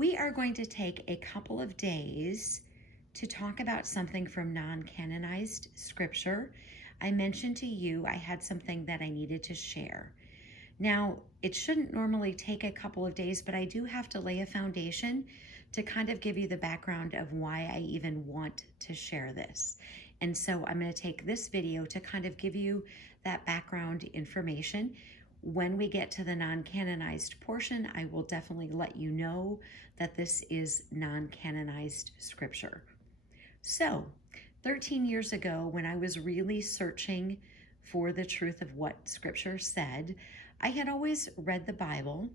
We are going to take a couple of days to talk about something from non-canonized scripture. I mentioned to you I had something that I needed to share. Now, it shouldn't normally take a couple of days, but I do have to lay a foundation to kind of give you the background of why I even want to share this. And so I'm going to take this video to kind of give you that background information. When we get to the non-canonized portion, I will definitely let you know that this is non-canonized scripture. So 13 years ago, when I was really searching for the truth of what scripture said, I had always read the Bible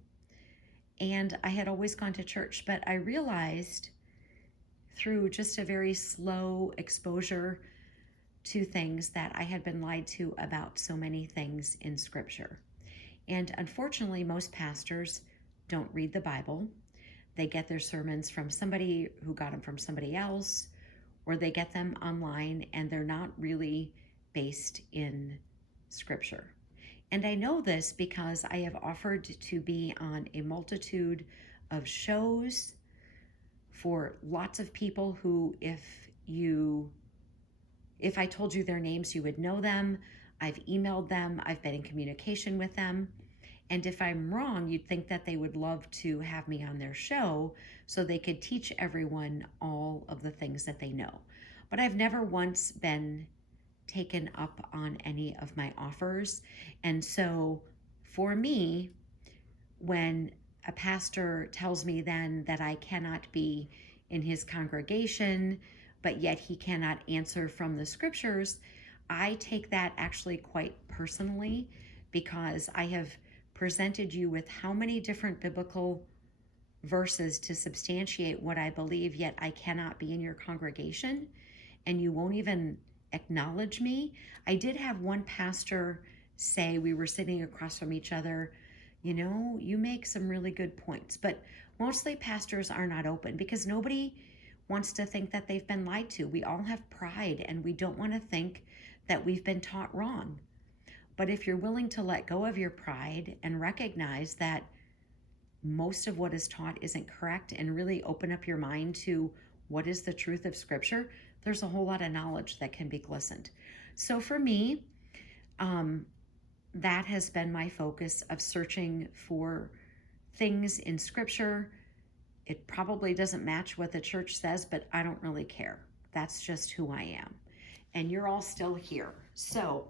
and I had always gone to church, but I realized through just a very slow exposure to things that I had been lied to about so many things in scripture. And unfortunately, most pastors don't read the Bible. They get their sermons from somebody who got them from somebody else, or they get them online and they're not really based in scripture. And I know this because I have offered to be on a multitude of shows for lots of people who, if I told you their names, you would know them. I've emailed them. I've been in communication with them. And if I'm wrong, you'd think that they would love to have me on their show so they could teach everyone all of the things that they know. But I've never once been taken up on any of my offers. And so for me, when a pastor tells me then that I cannot be in his congregation, but yet he cannot answer from the scriptures, I take that actually quite personally, because I have presented you with how many different biblical verses to substantiate what I believe, yet I cannot be in your congregation, and you won't even acknowledge me. I did have one pastor say, we were sitting across from each other, you make some really good points, but mostly pastors are not open because nobody wants to think that they've been lied to. We all have pride and we don't want to think that we've been taught wrong. But if you're willing to let go of your pride and recognize that most of what is taught isn't correct and really open up your mind to what is the truth of scripture, there's a whole lot of knowledge that can be glistened. So for me, that has been my focus of searching for things in scripture. It probably doesn't match what the church says, but I don't really care. That's just who I am. And you're all still here. So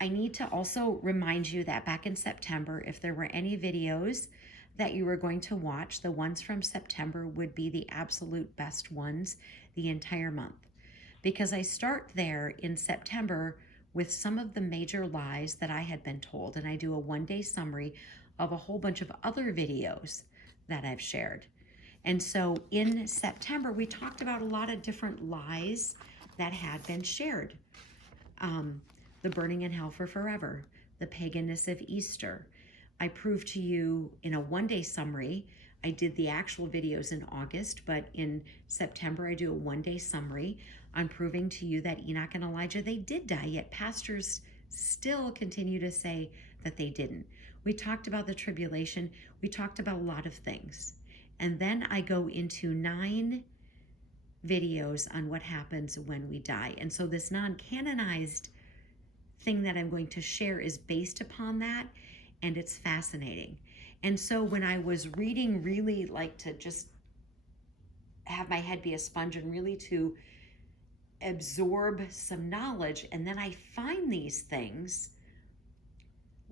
I need to also remind you that back in September, if there were any videos that you were going to watch, the ones from September would be the absolute best ones the entire month. Because I start there in September with some of the major lies that I had been told, and I do a one-day summary of a whole bunch of other videos that I've shared. And so in September, we talked about a lot of different lies that had been shared. The burning in hell for forever, the paganness of Easter. I proved to you in a one-day summary. I did the actual videos in August, but in September, I do a one-day summary on proving to you that Enoch and Elijah, they did die, yet pastors still continue to say that they didn't. We talked about the tribulation. We talked about a lot of things. And then I go into 9 videos on what happens when we die. And so this non-canonized thing that I'm going to share is based upon that, and it's fascinating. And so when I was reading, really like to just have my head be a sponge and really to absorb some knowledge, and then I find these things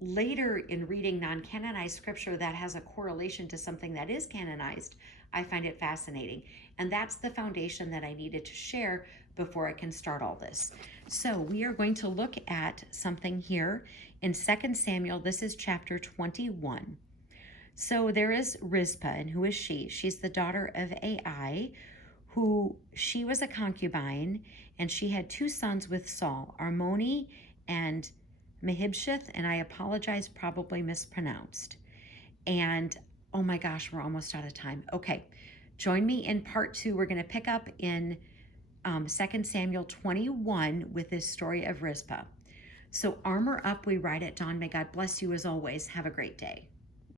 later in reading non-canonized scripture that has a correlation to something that is canonized, I find it fascinating. And that's the foundation that I needed to share before I can start all this. So we are going to look at something here in 2 Samuel. This is chapter 21. So there is Rizpah, and who is she? She's the daughter of Ai, who she was a concubine, and she had 2 sons with Saul, Armoni and Mehibsheth, and I apologize, probably mispronounced. And oh my gosh, we're almost out of time. Okay, join me in part 2. We're going to pick up in 2 Samuel 21 with this story of Rizpah. So armor up, we ride at dawn. May God bless you as always. Have a great day.